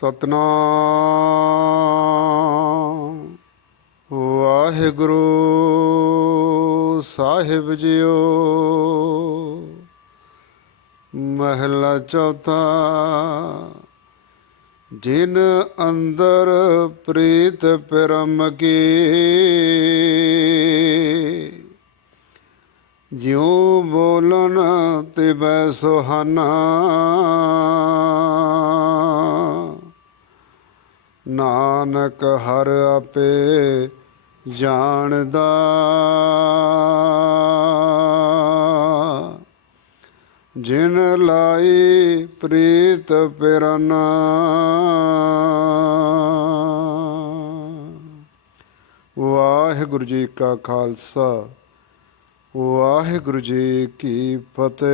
ਸਤਨਾਮ। ਵਾਹਿਗੁਰੂ ਸਾਹਿਬ JIO. ਮਹਿਲਾ ਚੌਥਾ। ਜਿਨ ਅੰਦਰ ਪ੍ਰੀਤ ਪਰਮ ਕੀ, ਜਿਉ ਬੋਲਨ ਬੈ ਸੁਹਾਨਾ। ਨਾਨਕ ਹਰ ਆਪੇ ਜਾਣਦਾ। ਜਿਨ ਲਾਈ ਪ੍ਰੀਤ ਪਿਰਨਾ। ਵਾਹਿਗੁਰੂ ਜੀ ਕਾ ਖਾਲਸਾ। ਵਾਹਿਗੁਰੂ ਜੀ ਕੀ ਫਤਿਹ।